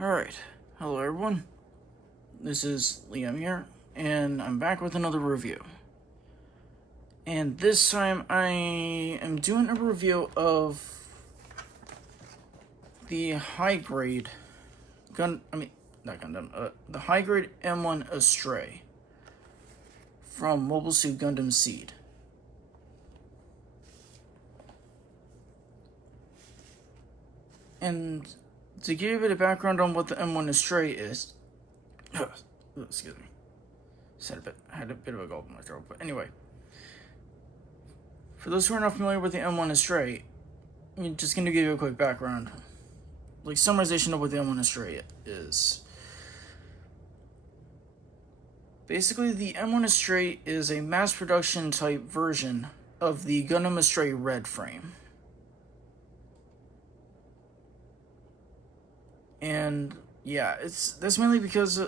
Alright, hello everyone, this is Liam here, and I'm back with another review. And this time I am doing a review of the high-grade the high-grade M1 Astray from Mobile Suit Gundam Seed. And to give you a bit of background on what the M1 Astray is, excuse me, had a bit of a gulp in my throat, but anyway, for those who are not familiar with the M1 Astray, I'm just going to give you a quick background, like summarization of what the M1 Astray is. Basically, the M1 Astray is a mass production type version of the Gundam Astray Red frame. And yeah, that's mainly because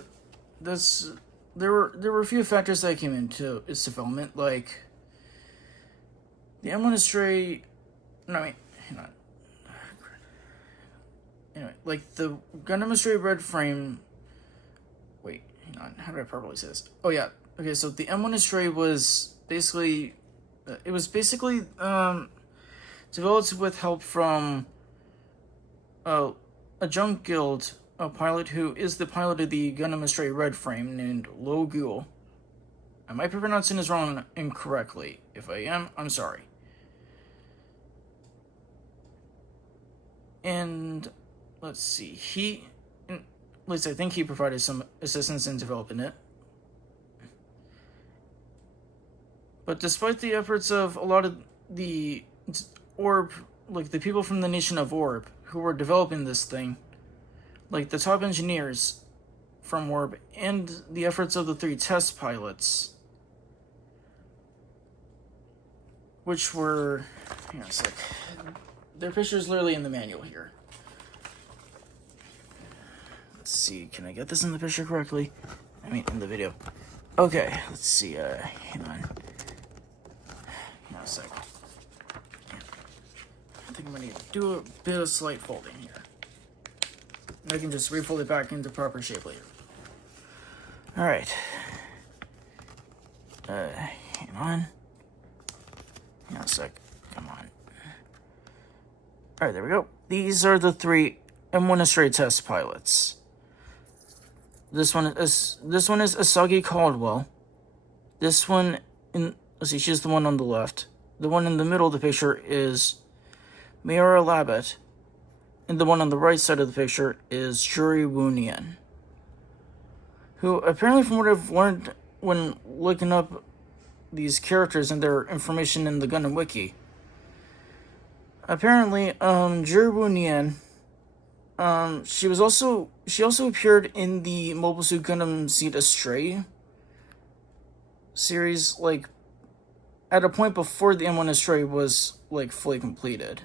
there were a few factors that came into its development, like the M1 Astray. No, I mean, hang on. Anyway, like the Gundam Astray Red frame. Wait, hang on. How do I properly say this? Oh yeah. Okay, so the M1 Astray was basically, developed with help from a junk guild, a pilot who is the pilot of the Gundam Astray Red frame named Lo Gul. I might be pronouncing this wrong incorrectly. If I am, I'm sorry. And let's see, at least I think he provided some assistance in developing it. But despite the efforts of a lot of the Orb, like the people from the nation of Orb, who were developing this thing, like the top engineers from Orb, and the efforts of the 3 test pilots, which were, hang on a sec, their picture's literally in the manual here. Let's see, can I get this in the picture correctly? I mean, in the video. Okay, let's see, hang on. Hang on a sec. I think I'm going to do a bit of slight folding here. I can just refold it back into proper shape later. Alright. Hang on. Hang on a sec. Come on. Alright, there we go. These are the 3 M1 Astray test pilots. This one is Asagi Caldwell. This one, let's see, she's the one on the left. The one in the middle of the picture is Mayura Labat, and the one on the right side of the picture is Juri Wunian, who apparently, from what I've learned when looking up these characters and their information in the Gundam Wiki, apparently, Juri Wunian, she also appeared in the Mobile Suit Gundam Seed Astray series, like, at a point before the M1 Astray was, like, fully completed.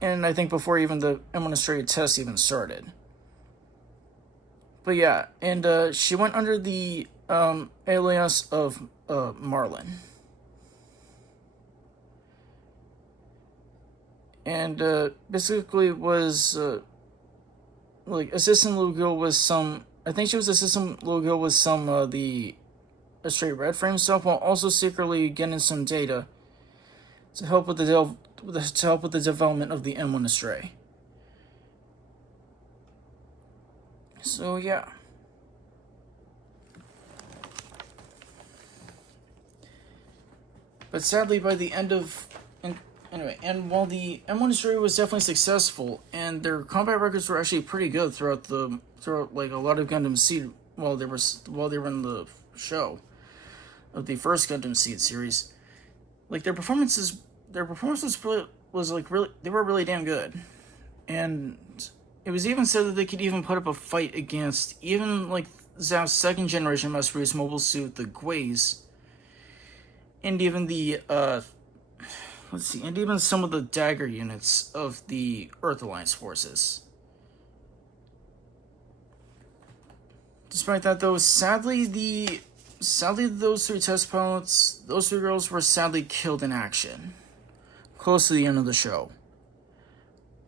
And I think before even the M1 Astray test even started. But yeah, and she went under the alias of Marlin. And basically was like assistant Lugil with some. I think she was assistant Lugil with some the Astray Red frame stuff, while also secretly getting some data to help with the development of the M1 Astray. So yeah. But sadly, by the end of and while the M1 Astray was definitely successful, and their combat records were actually pretty good throughout like a lot of Gundam Seed while they were in the show of the first Gundam Seed series, like their performances were really damn good. And it was even said that they could even put up a fight against even like Zhao's second generation mass-produced mobile suit, the Guays, and even the and even some of the Dagger units of the Earth Alliance forces. Despite that, though, sadly those 3 test pilots, those 3 girls were sadly killed in action close to the end of the show,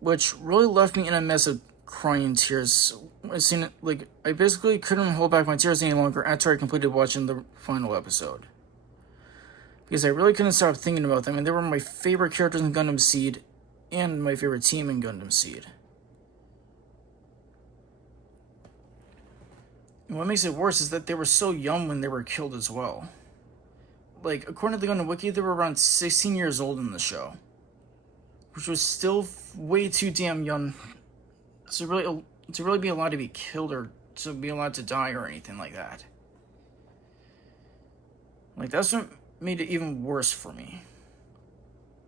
which really left me in a mess of crying tears. I seen it, like, I basically couldn't hold back my tears any longer after I completed watching the final episode. Because I really couldn't stop thinking about them, and they were my favorite characters in Gundam Seed, and my favorite team in Gundam Seed. And what makes it worse is that they were so young when they were killed as well. Like, according to the Gundam Wiki, they were around 16 years old in the show. Which was still way too damn young to really be allowed to be killed or to be allowed to die or anything like that. Like, that's what made it even worse for me.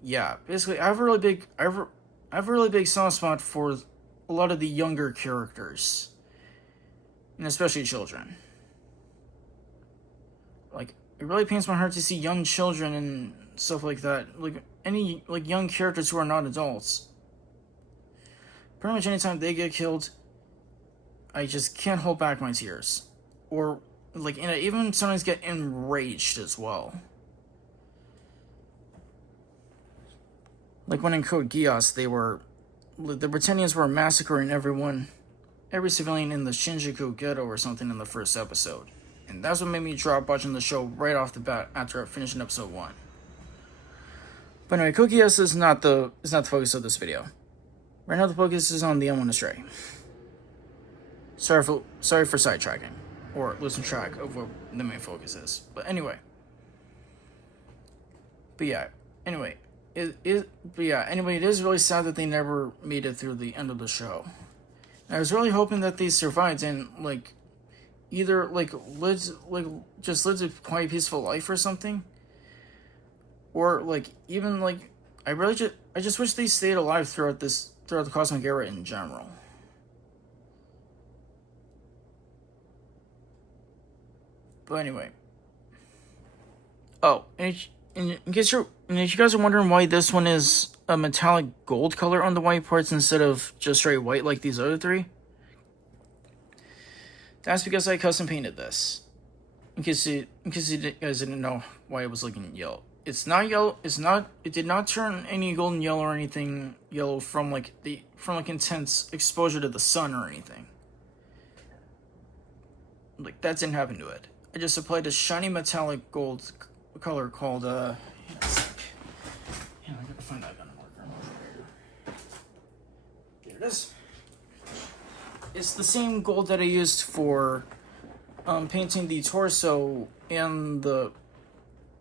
Yeah, basically, I have a really big soft spot for a lot of the younger characters, and especially children. Like, it really pains my heart to see young children and stuff like that. Like, any, like, young characters who are not adults. Pretty much anytime they get killed, I just can't hold back my tears. Or, like, and I even sometimes get enraged as well. Like when in Code Geass, the Britannians were massacring every civilian in the Shinjuku ghetto or something in the first episode. And that's what made me drop watching the show right off the bat after finishing episode 1. But anyway, Code Geass is not the focus of this video. Right now the focus is on the M1 Astray. Sorry for sidetracking, or losing track of what the main focus is. But anyway. But yeah, anyway. It is really sad that they never made it through the end of the show. I was really hoping that they survived and, like, either, like, just lived a quiet, peaceful life or something. Or, like, even, like, I just wish they stayed alive throughout the Cosmic Era in general. But anyway. Oh, in case you guys are wondering why this one is a metallic gold color on the white parts instead of just straight white like these other three, that's because I custom painted this. In case you guys didn't know why it was looking yellow. It's not yellow. It did not turn any golden yellow or anything yellow from intense exposure to the sun or anything. Like, that didn't happen to it. I just applied a shiny metallic gold color called I gotta find that Gundam marker. There it is. It's the same gold that I used for painting the torso and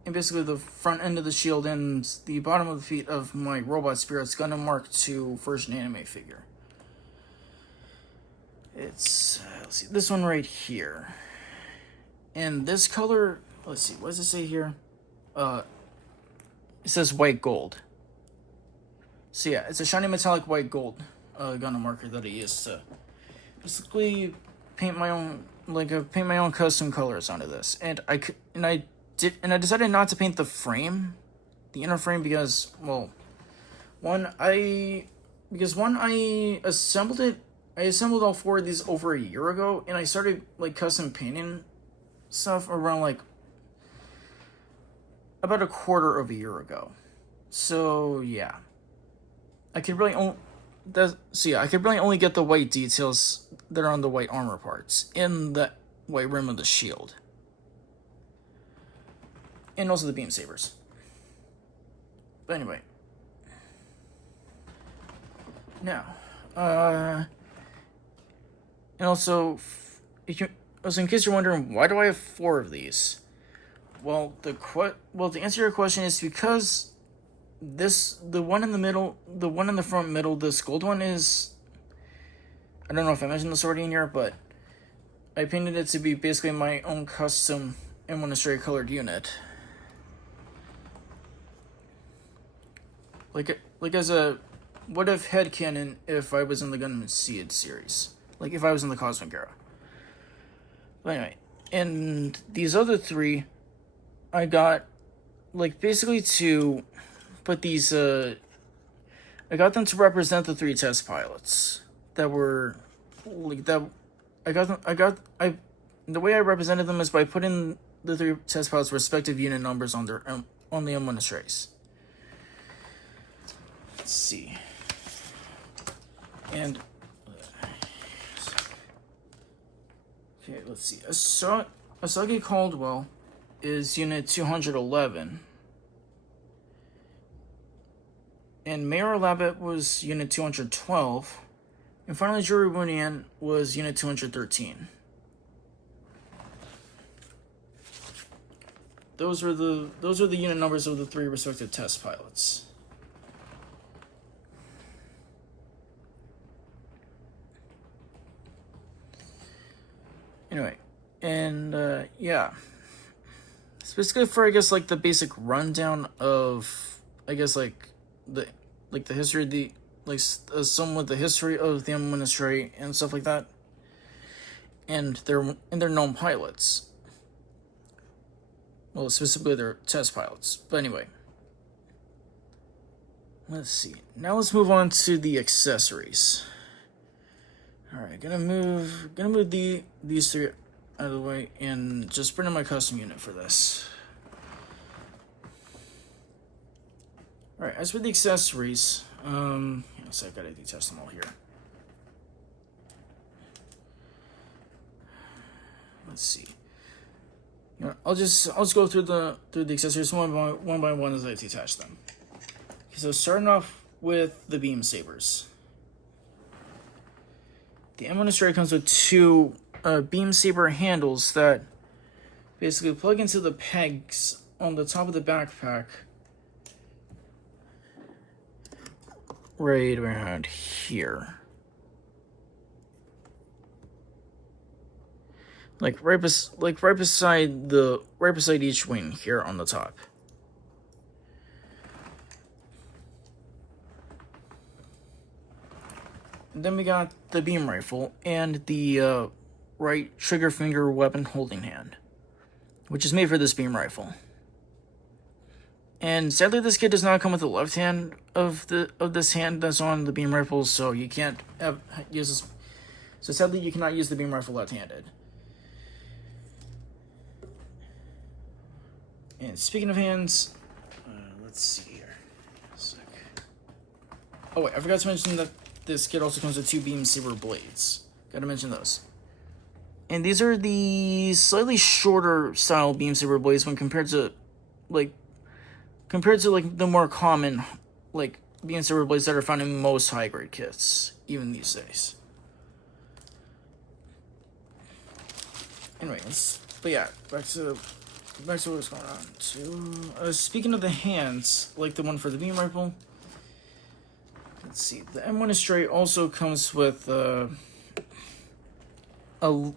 basically the front end of the shield and the bottom of the feet of my Robot Spirits Gundam Mark II version anime figure. It's let's see, this one right here. And this color, let's see, what does it say here? It says white gold. So yeah, it's a shiny metallic white gold Gundam marker that I used to basically paint my own custom colors onto this. And I decided not to paint the frame, the inner frame, because, well, I assembled it. I assembled all 4 of these over a year ago, and I started, like, custom painting stuff around, like, about a quarter of a year ago. So yeah, I could really only get the white details that are on the white armor parts in the white rim of the shield, and also the beam sabers. But anyway, now, and also, in case you're wondering, why do I have 4 of these? Well, to answer your question is because the one in the front middle, this gold one is, I don't know if I mentioned this already in here, but I painted it to be basically my own custom M1 Astray colored unit. Like as a what if headcanon if I was in the Gundam Seed series. Like if I was in the Cosmic Era. But anyway, and these other 3 I got, like, basically to put these, I got them to represent the 3 test pilots that were, like, the way I represented them is by putting the 3 test pilots' respective unit numbers on the M1 Astrays. Let's see. And, Okay, let's see. Asagi Caldwell is Unit 211. And Mayor Labbit was Unit 212. And finally, Juri Wunian was Unit 213. Those are the unit numbers of the 3 respective test pilots. Anyway, and yeah, it's basically for, I guess, like the basic rundown of, I guess, like the history of the, like somewhat the history of the M1 Astray and stuff like that, and their known pilots. Well, specifically their test pilots. But anyway, let's see. Now let's move on to the accessories. All right, gonna move these 3 out of the way and just bring in my custom unit for this. All right, as for the accessories, so I've got to detach them all here. Let's see. You know, I'll just go through the accessories one by one as I detach them. Okay, so starting off with the beam sabers. The M1 Astray comes with 2 beam saber handles that basically plug into the pegs on the top of the backpack, right around here. Like right beside each wing here on the top. Then we got the beam rifle and the right trigger finger weapon holding hand, which is made for this beam rifle. And sadly, this kit does not come with the left hand of this hand that's on the beam rifle, so you can't use this. So sadly, you cannot use the beam rifle left-handed. And speaking of hands, let's see here. Oh wait, I forgot to mention that this kit also comes with 2 beam saber blades. Gotta mention those. And these are the slightly shorter style beam saber blades when compared to the more common like beam saber blades that are found in most high grade kits, even these days. Anyways, but yeah, back to what's going on. Speaking of the hands, like the one for the beam rifle, let's see. The M1 Astray also comes with an extra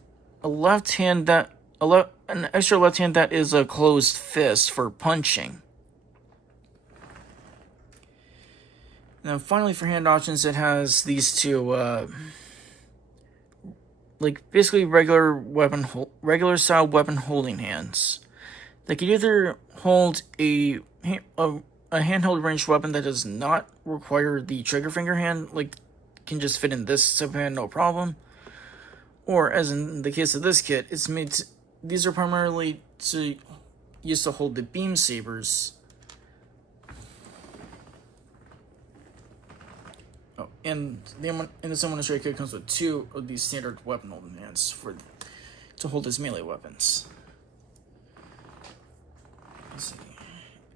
left hand that is a closed fist for punching. Now, finally, for hand options, it has these 2, basically regular style weapon holding hands. They can either hold a handheld ranged weapon that does not require the trigger finger hand, like can just fit in this type of hand no problem, or as in the case of this kit, these are primarily used to hold the beam sabers. Oh, and the M1 Astray kit comes with 2 of these standard weapon holding hands to hold his melee weapons. Let's see.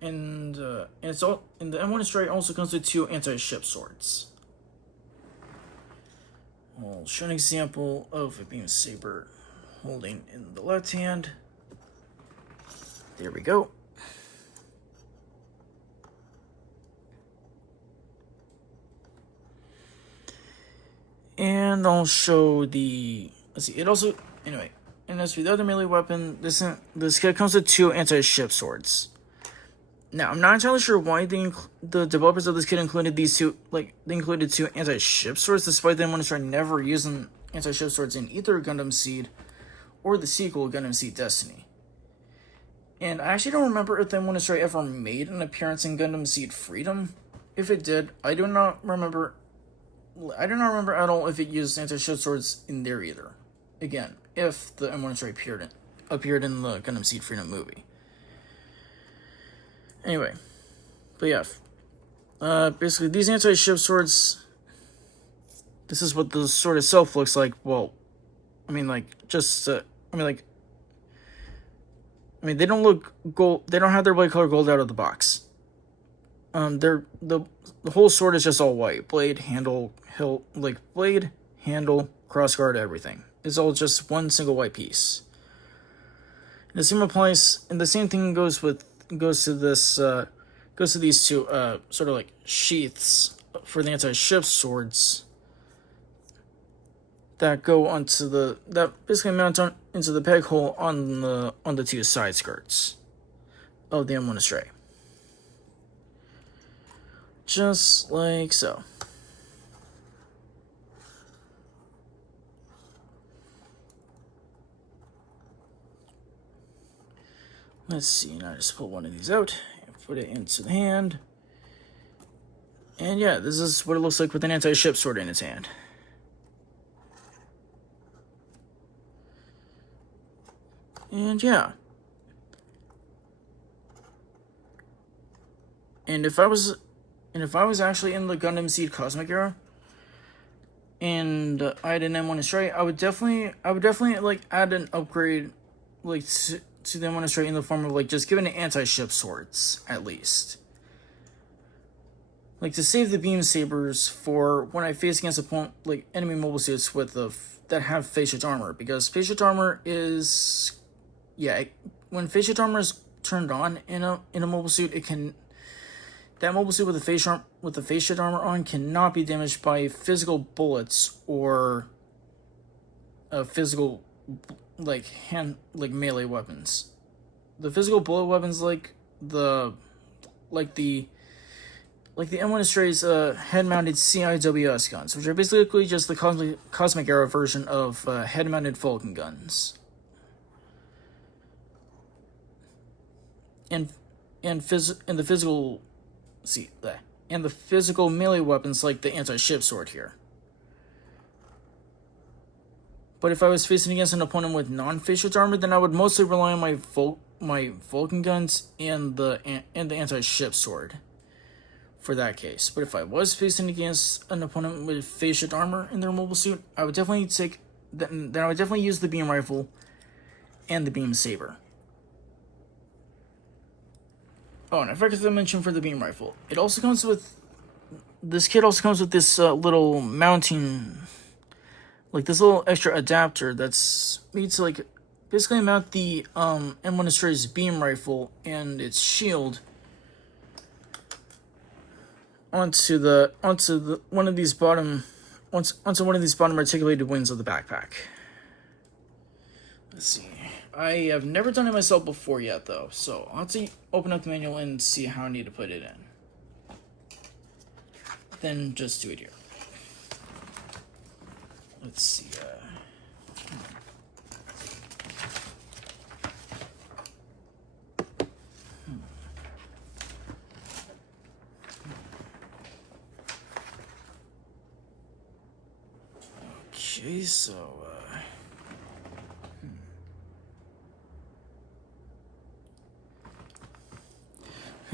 And the M1 Astray also comes with 2 anti-ship swords. I'll show an example of a beam saber holding in the left hand. There we go. And I'll show the. Let's see. It also anyway. And as for the other melee weapon, this kit comes with 2 anti-ship swords. Now, I'm not entirely sure why the developers of this kit included these 2. They included 2 anti-ship swords, despite them wanting to try never using anti-ship swords in either Gundam Seed or the sequel Gundam Seed Destiny. And I actually don't remember if M1 Astray ever made an appearance in Gundam Seed Freedom. If it did, I do not remember at all if it used anti-ship swords in there either. Again, if the M1 Astray appeared in the Gundam Seed Freedom movie. Anyway, but yeah, basically these anti-ship swords, this is what the sword itself looks like. Well, I mean, like, just, I mean, like, I mean, they don't look gold, they don't have their blade color gold out of the box. The whole sword is just all white. Blade, handle, hilt, like, blade, handle, crossguard, everything. It's all just one single white piece. And the same applies, and the same thing goes to these two, sort of like sheaths for the anti-ship swords that go onto that basically mount on into the peg hole on the two side skirts of the M1 Astray. Just like so. Let's see, now I just pull one of these out and put it into the hand. And yeah, this is what it looks like with an anti-ship sword in its hand. And yeah. And if I was actually in the Gundam Seed Cosmic era, and I had an M1 Astray, I would definitely like add an upgrade, like to the M1 Astray in the form of like just giving it anti-ship swords at least, like to save the beam sabers for when I face against like enemy mobile suits with that have fascia armor, because fascia armor is, yeah, when fascia armor is turned on in a mobile suit, that mobile suit with the fascia armor on cannot be damaged by physical bullets or physical melee weapons. The physical bullet weapons like the M1 Astray's head-mounted CIWS guns, which are basically just the cosmic era version of head-mounted Vulcan guns. And the physical melee weapons like the anti-ship sword here. But if I was facing against an opponent with non-fascia armor, then I would mostly rely on my Vulcan guns and the anti-ship sword for that case. But if I was facing against an opponent with fascia armor in their mobile suit, I would definitely use the beam rifle and the beam saber. Oh, and I forgot to mention for the beam rifle, this kit also comes with this little mounting, like this little extra adapter that's made to like basically mount the M1 Astray's beam rifle and its shield onto one of these bottom articulated wings of the backpack. Let's see. I have never done it myself before yet, though, so I'll have to open up the manual and see how I need to put it in. Then just do it here. Let's see. Okay, so.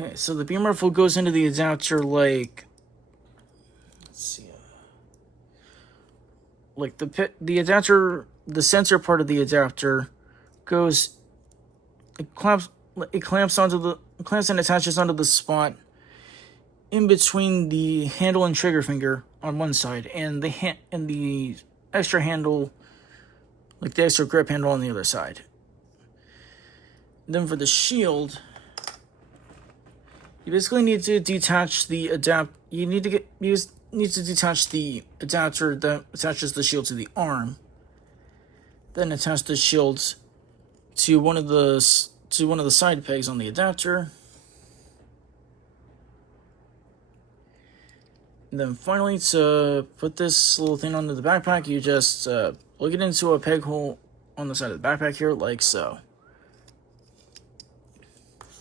Okay, so the beam rifle goes into the adapter like, let's see, like the adapter, the sensor part of the adapter goes, it clamps and attaches onto the spot in between the handle and trigger finger on one side, and the extra handle, like the extra grip handle on the other side. Then for the shield, you basically need to detach the adapter that attaches the shield to the arm. Then attach the shield to one of the side pegs on the adapter. And then finally, to put this little thing onto the backpack, you just plug it into a peg hole on the side of the backpack here, like so.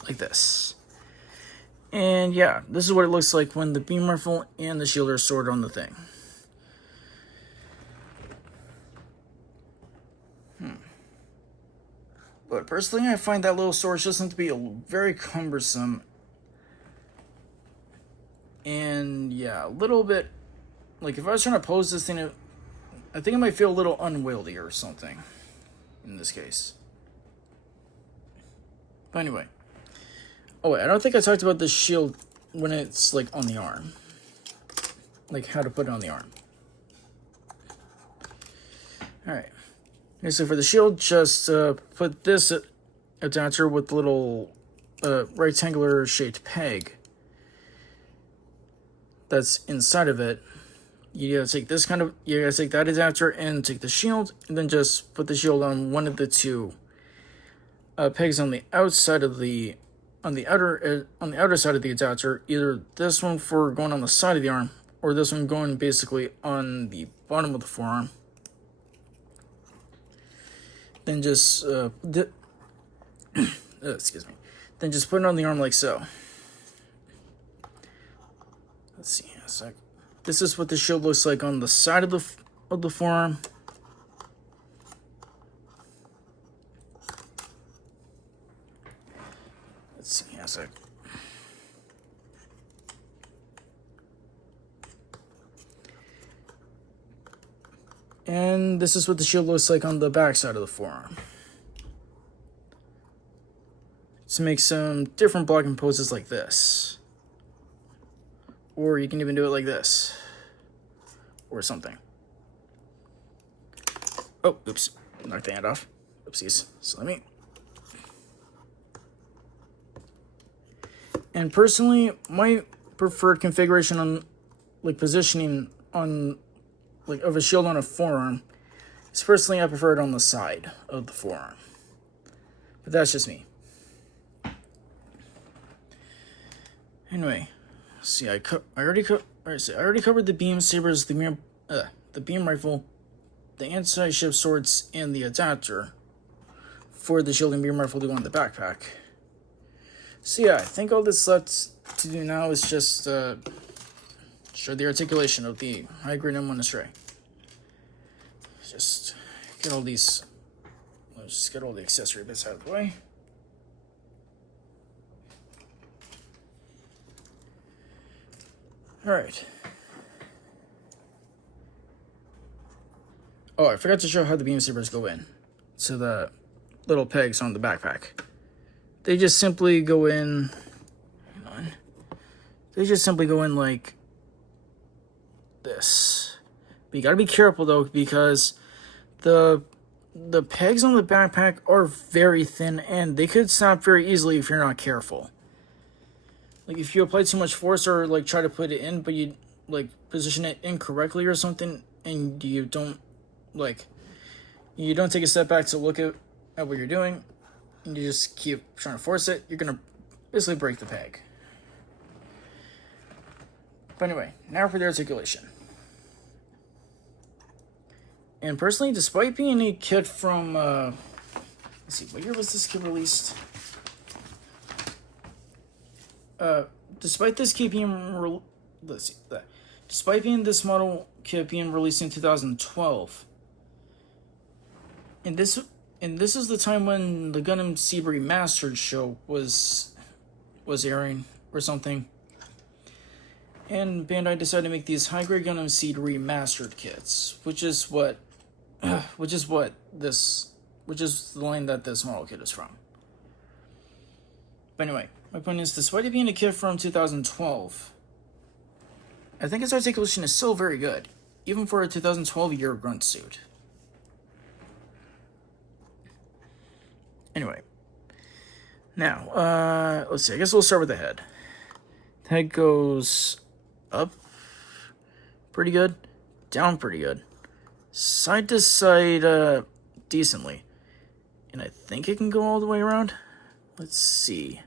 Like this. And yeah, this is what it looks like when the beam rifle and the shield are stored on the thing. But personally, I find that little storage system to be very cumbersome. And yeah, a little bit, like if I was trying to pose this thing I think it might feel a little unwieldy or something in this case. But anyway. Oh wait, I don't think I talked about the shield when it's like on the arm. Like how to put it on the arm. Alright. Okay, so for the shield, just put this adapter with the little rectangular shaped peg that's inside of it. You gotta take you gotta take that adapter and take the shield, and then just put the shield on one of the two pegs on the outside of on the outer side of the adapter. Either this one for going on the side of the arm, or this one going basically on the bottom of the forearm. Then just excuse me. Then just put it on the arm like so. Let's see a sec. This is what the shield looks like on the side of the forearm. Let's see a sec. And this is what the shield looks like on the back side of the forearm. To make some different blocking poses like this. Or you can even do it like this. Or something. Oh, oops. Knocked the hand off. Oopsies. So let me... And personally, my preferred configuration on, like, positioning on, like, of a shield on a forearm is personally I prefer it on the side of the forearm. But that's just me. Anyway, see, I already covered the beam sabers, the beam rifle, the anti-ship swords, and the adapter for the shield and beam rifle to go on the backpack. So yeah, I think all that's left to do now is just show the articulation of the high-grade M1 Astray. Just get all these. Let's just get all the accessory bits out of the way. Alright. Oh, I forgot to show how the beam sabers go in. So the little pegs on the backpack. They just simply go in. Hang on. They just simply go in like this. But you gotta be careful though, because the pegs on the backpack are very thin and they could snap very easily if you're not careful. Like, if you apply too much force or, like, try to put it in, but you, like, position it incorrectly or something, and you don't, like, you don't take a step back to look at what you're doing, and you just keep trying to force it, you're gonna basically break the peg. But anyway, now for the articulation. And personally, despite being a kit from, let's see, what year was this kit released? Despite this kit being despite this model kit being released in 2012, and this is the time when the Gundam Seed Remastered show was airing or something, and Bandai decided to make these high-grade Gundam Seed Remastered kits, which is the line that this model kit is from. But anyway. My point is, despite it being a kit from 2012, I think its articulation is still very good, even for a 2012 year grunt suit. Anyway, now, let's see, I guess we'll start with the head. The head goes up pretty good, down pretty good, side to side decently, and I think it can go all the way around. Let's see.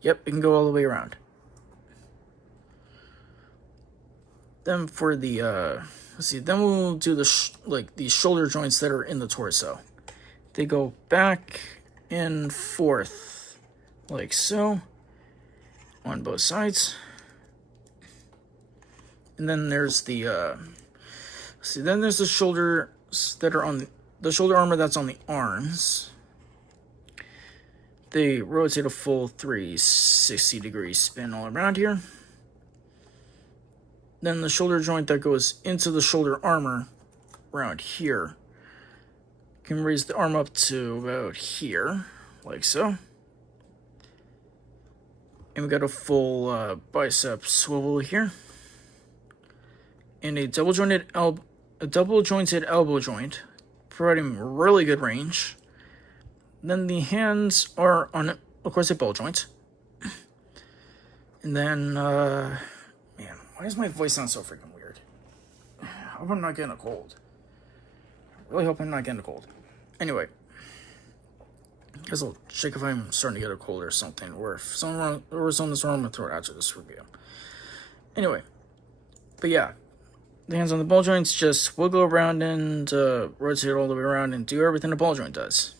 Yep, it can go all the way around. Then for the, let's see, then we'll do the shoulder joints that are in the torso. They go back and forth, like so, on both sides. And then there's the, then there's the shoulders that are on the shoulder armor that's on the arms. They rotate a full 360-degree spin all around here. then the shoulder joint that goes into the shoulder armor around here. Can raise the arm up to about here, like so. And we got a full bicep swivel here. And a double jointed elbow joint, providing really good range. Then the hands are on, of course, a ball joint. And then, man, why does my voice sound so freaking weird? I hope I'm not getting a cold. I really hope I'm not getting a cold. Anyway, I guess I'll check if I'm starting to get a cold or something, or if something's wrong with my throat after this review. Anyway, but yeah, the hands on the ball joints just wiggle around and rotate all the way around and do everything a ball joint does.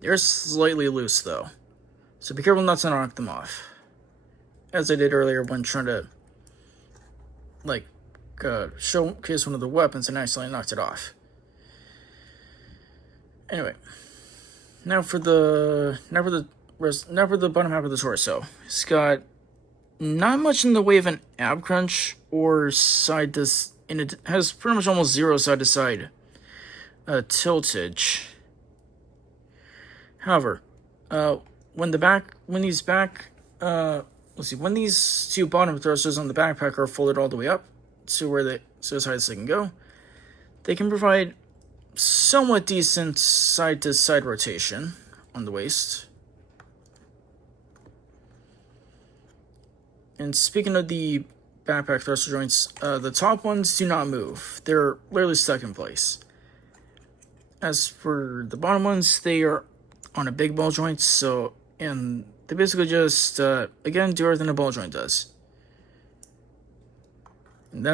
They're slightly loose though, so be careful not to knock them off, as I did earlier when trying to showcase one of the weapons and accidentally knocked it off. Anyway, now for the bottom half of the torso. It's got not much in the way of an ab crunch or side to, and it has pretty much almost zero side to side tiltage. However, when these two bottom thrusters on the backpack are folded all the way up to as high as they can go, they can provide somewhat decent side-to-side rotation on the waist. And speaking of the backpack thruster joints, the top ones do not move. They're literally stuck in place. As for the bottom ones, they are on a big ball joint, and they basically just, again, do everything a ball joint does. And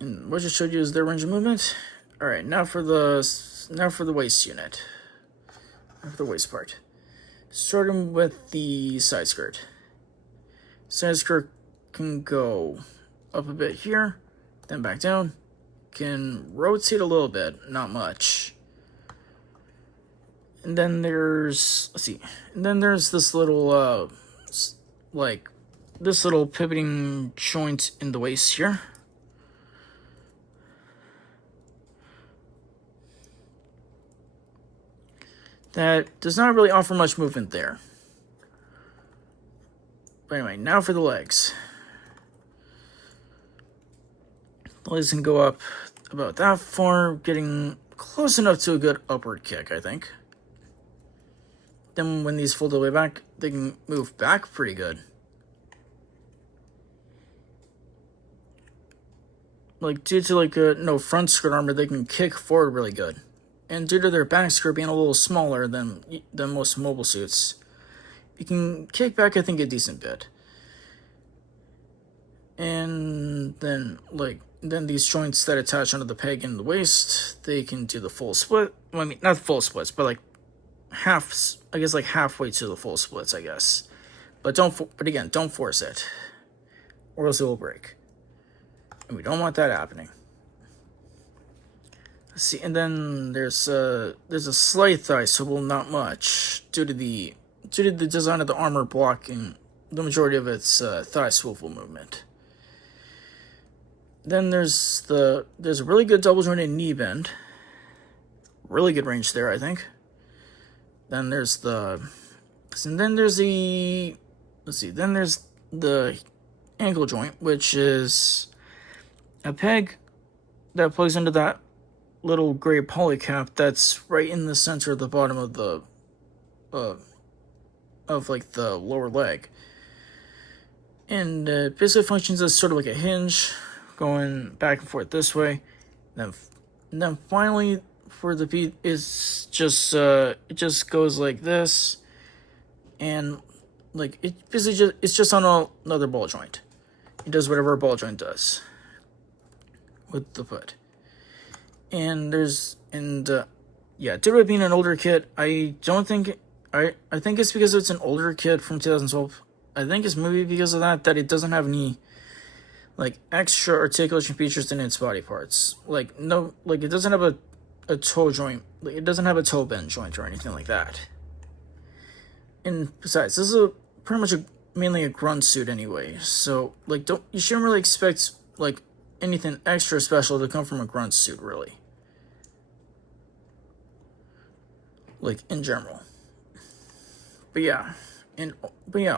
and what I just showed you is their range of movement. Alright, now for the waist unit. Now for the waist part. Starting with the side skirt. Side skirt can go up a bit here, then back down. Can rotate a little bit, not much. And then there's, this little, this little pivoting joint in the waist here. That does not really offer much movement there. But anyway, now for the legs. The legs can go up about that far, getting close enough to a good upward kick, I think. Then when these fold all the way back, they can move back pretty good. Due to no front skirt armor, they can kick forward really good. And due to their back skirt being a little smaller than most mobile suits, you can kick back, I think, a decent bit. And then these joints that attach onto the peg in the waist, they can do the full split. Well, I mean, not full splits, but halfway to the full splits, I guess. But again, don't force it, or else it will break. And we don't want that happening. Let's see, and then there's a slight thigh swivel, not much, due to the design of the armor blocking the majority of its thigh swivel movement. Then there's a really good double jointed knee bend, really good range there, I think. Then there's the ankle joint, which is a peg that plugs into that little gray polycap that's right in the center of the bottom of the the lower leg, and basically functions as sort of like a hinge, going back and forth this way. Then finally for the beat is just it just goes like this, and it's just on another ball joint. It does whatever a ball joint does with the foot. And due to it being an older kit, I think it's because it's an older kit from 2012. I think it's maybe because of that it doesn't have any extra articulation features in its body parts. It doesn't have a toe joint. It doesn't have a toe bend joint or anything like that. And besides, this is mainly a grunt suit anyway. So you shouldn't really expect anything extra special to come from a grunt suit, really. Like, in general. But yeah,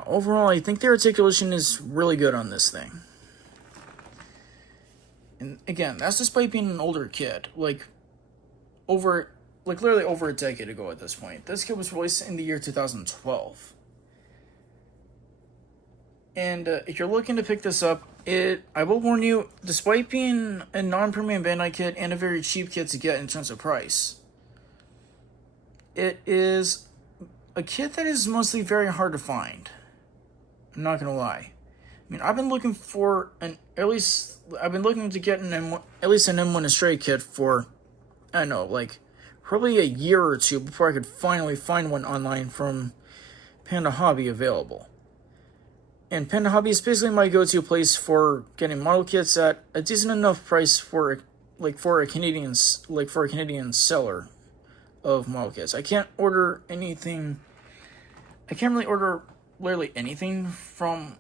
overall, I think the articulation is really good on this thing. And again, that's despite being an older kid, literally over a decade ago at this point. This kid was released in the year 2012. And if you're looking to pick this up, I will warn you, despite being a non-premium Bandai kit and a very cheap kit to get in terms of price, it is a kit that is mostly very hard to find. I'm not gonna lie. I mean, I've been looking for at least to get at least an M1 Astray kit for, I don't know, like, probably a year or two before I could finally find one online from Panda Hobby available. And Panda Hobby is basically my go-to place for getting model kits at a decent enough price for a Canadian seller of model kits. I can't really order literally anything from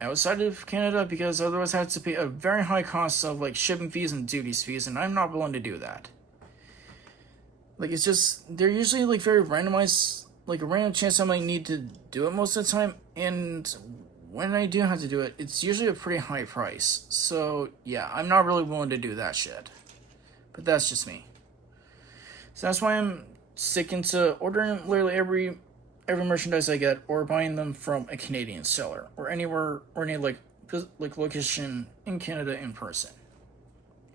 outside of Canada, because otherwise I have to pay a very high cost of like shipping fees and duties fees, and I'm not willing to do that. Like, it's just, they're usually like very randomized, like a random chance I might need to do it most of the time, and when I do have to do it, it's usually a pretty high price. So yeah, I'm not really willing to do that shit. But that's just me. So that's why I'm sticking to ordering literally every merchandise I get, or buying them from a Canadian seller, or anywhere, or any like location in Canada in person.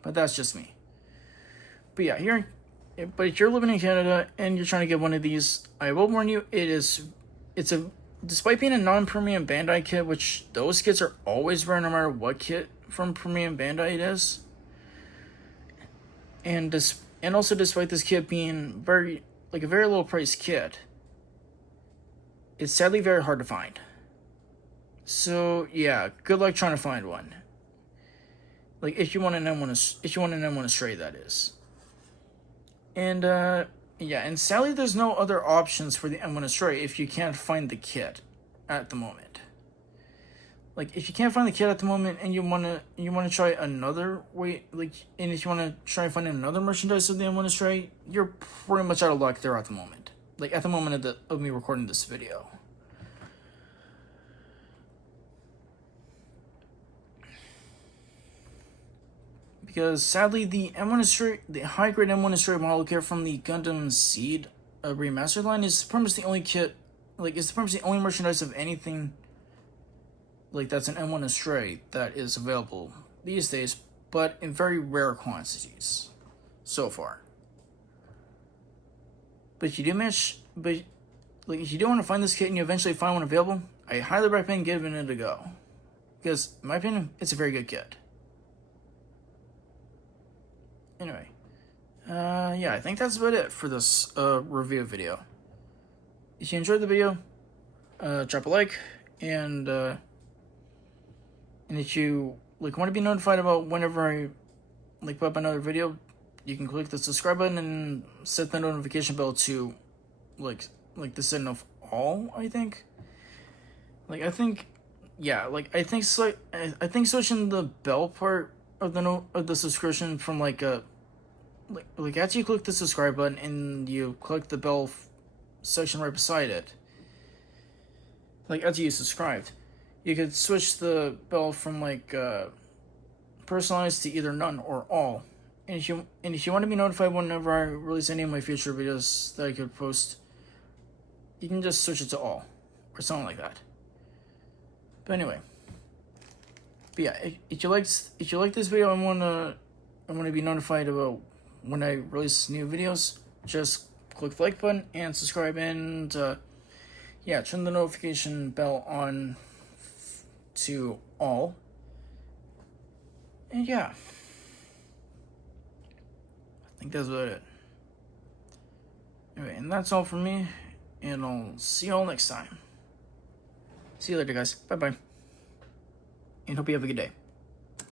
But that's just me. But yeah, but if you're living in Canada and you're trying to get one of these, I will warn you, despite being a non-premium Bandai kit, which those kits are always rare no matter what kit from premium Bandai it is, and also despite this kit being a very low price kit, it's sadly very hard to find. So yeah, good luck trying to find one. Like, if you want an M1 Astray, that is. And yeah, and sadly there's no other options for the M1 Astray if you can't find the kit at the moment. Like, if you can't find the kit at the moment and you wanna try another way, and if you wanna try finding another merchandise of the M1 Astray, you're pretty much out of luck there at the moment. Like, at the moment of me recording this video. Because sadly, the high-grade M1 Astray model kit from the Gundam Seed remastered line is pretty much the only kit, it's pretty much the only merchandise of anything that's an M1 Astray that is available these days, but in very rare quantities so far. But if you do want to find this kit and you eventually find one available, I highly recommend giving it a go, because in my opinion, it's a very good kit. Anyway, yeah, I think that's about it for this review video. If you enjoyed the video, drop a like, and if you want to be notified about whenever I put up another video, you can click the subscribe button and set the notification bell to the setting of all. I think switching the bell part of the subscription from after you click the subscribe button and you click the bell section right beside it, after you subscribed, you could switch the bell from personalized to either none or all. And if you want to be notified whenever I release any of my future videos that I could post, you can just switch it to all or something like that. But anyway, yeah, if you like this video and want to be notified about when I release new videos, just click the like button and subscribe, and yeah, turn the notification bell on to all. And yeah, I think that's about it. Anyway, and that's all from me, and I'll see you all next time. See you later, guys. Bye-bye. And hope you have a good day.